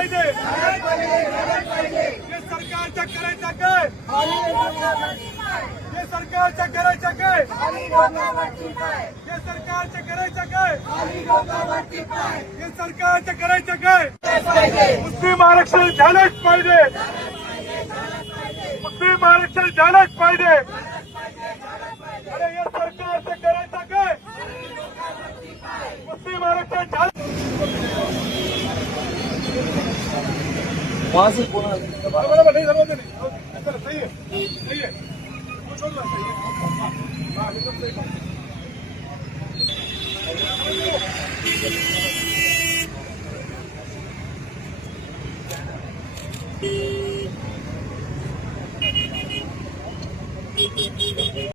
पाहिजे. हे सरकारच्या करायचं काय? हे सरकारच्या करायचं काय? हे सरकारच्या करायचं काय? हे सरकारच्या करायचं काय? मुस्लिम आरक्षण झालंच पाहिजे. मुस्लिम आरक्षण झालंच पाहिजे. अरे या सरकारचं करायचं काय? मुस्लिम आरक्षण झालं. वहां से कौन नहीं समझते नहीं. सही है, सही है. सही है.